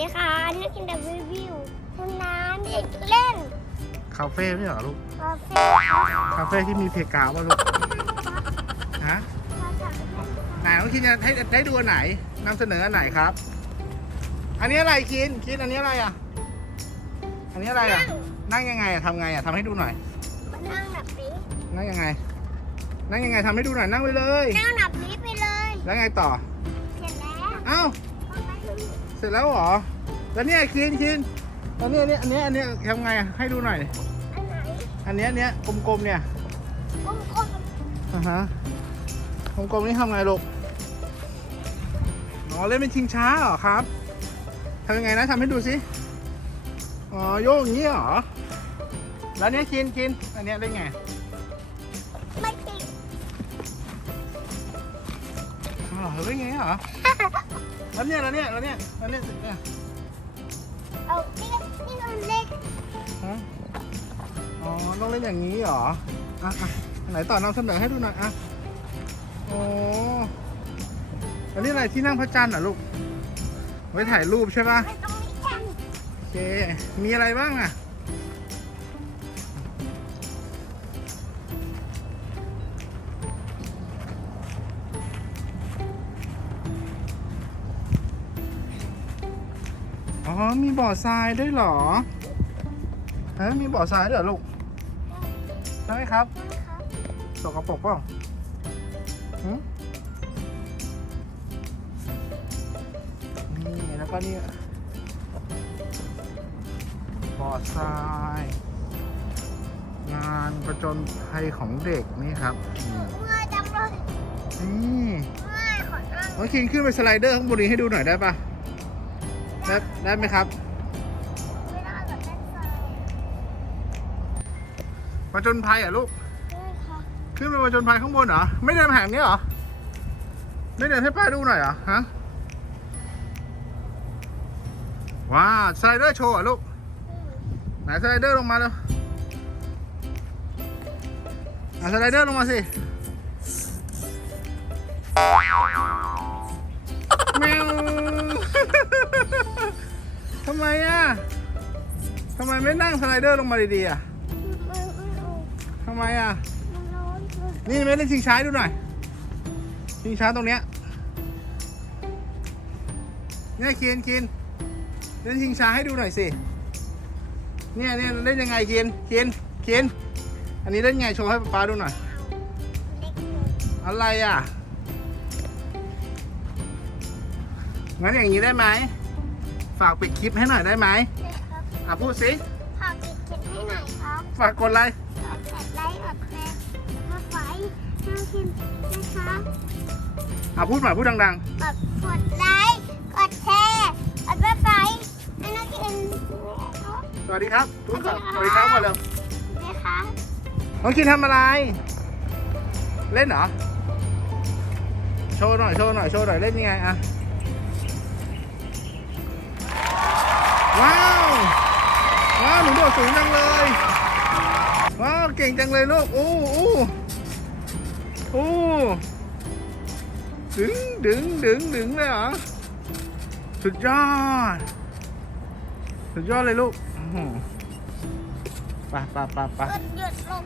านนี่กินแต่รีวิวคุณน้าเด็กเล่น คาเฟ่ไม่เหรอลูก คาเฟ่คาเฟ่ที่มีเพกาวะลูก ฮะ ไหนน้องคินจะให้ได้ดูอันไหนนำเสนออันไหนครับ อันนี้อะไรคินคินอันนี้อะไรอะ อันนี้อะไรอะ นั่งยังไงอะทำไงอะทำให้ดูหน่อยมานั่งหนับนี้ นั่งยังไง นั่งยังไงทำให้ดูหน่อยนั่งไปเลย นั่งหนับนี้ไปเลย แล้วไงต่อ เสร็จแล้ว เอ้าเอาไปดูเสร็จแล้วเหรอ แล้วเนี่ยคินคินแล้วเนี่ยเนี่ยอันเนี้ยอันเนี้ยทำไงอะให้ดูหน่อย อันไหนอันเนี้ยอันเนี้ยกลมๆเนี่ยกลมอ่าฮะกลมๆนี่ทำไงลูกอ๋อเล่นเป็นชิงช้าเหรอครับทำยังไงนะทำให้ดูสิอ๋อโยกอย่างนี้เหรอแล้วเนี้ยคินคินอันเนี้ยเล่นไงๆไม่ติดอ๋อเล่นไงเหรอแล้วเนี่ยแล้วเนี่ยแล้วเนี่ยแล้วเนี่ย เนี่ยเอานี่นี่มันเล็กฮะอ๋อ ต้องเล่นอย่างนี้เหรอ อะอะอันไหนต่อนำเสนอให้ดูหน่อยอะโอ้อันนี้อะไรที่นั่งพระจันทร์เหรอลูก ไว้ถ่ายรูปใช่ปะไม่ต้องมีแอนโอเค มีอะไรบ้างอะ อ๋อมีบ่อทรายด้วยเหรอฮะมีบ่อทรายด้วยเหรอลูกใช่ไหมครับนะครับสกปรกเปล่าหืมนี่แล้วก็นี่บ่อทราย งานประจนภัยของเด็กนี่ครับเมื่อยจังเลยนี่เมื่อยขอนั่งน้องคิงขึ้นไปสไลเดอร์ข้างบนนี้ให้ดูหน่อยได้ปะ ได้ได้ไหมครับไม่ได้กับแม่ใส่ประจนภัยเหรอะลูกด้วยค่ะขึ้นไปประจนภัยข้างบนเหรอ ไม่เดินมาหางนี้เหรอ ไม่เดินให้ป้าดูหน่อยเหรอฮะ ว้าวสไลเดอร์โชว์เหรอะลูก ไหนสไลเดอร์ลงมาเลยอะสไลเดอร์ลงมาสิ แมว ทำไมอะทำไมไม่นั่งสไลเดอร์ลงมาดีๆอะมันมันเอาทำไมอะ นี่ไม่เล่นชิงช้าดูหน่อย ชิงช้าตรงเนี้ยเนี่ยคินคินเล่นชิงช้าให้ดูหน่อยสิ เนี่ยเนี่ยเล่นยังไงคินคินคินอันนี้เล่นไงโชว์ให้ป๊าดูหน่อย อะไรอะ งั้นอย่างนี้ได้ไหม ฝากปิดคลิปให้หน่อยได้ไหมเลยครับอะพูดสิ ฝากติดเข็มให้หน่อยครับฝากกดไลค์ฝากกดไลค์กดแชร์กดไฟน่ากินนะคะอะพูดใหม่พูดดังกดกดไลค์กดแชร์กดไฟให้น่ากินนะครับ ๆ สวัสดีครับพูดก่อนสวัสดีครับก่อนเร็วนะคะน้องคินทำอะไร เล่นเหรอ โชว์หน่อย โชว์หน่อย โชว์หน่อย เล่นยังไงอะ ว้าว ว้าวหนูโดดสูงจังเลย ว้าวเก่งจังเลยลูกโอู้อู้อู้ดึงดึงดึงดึงเลยเหรอ สุดยอด สุดยอดเลยลูกไปไปไปไปกดหยุดลง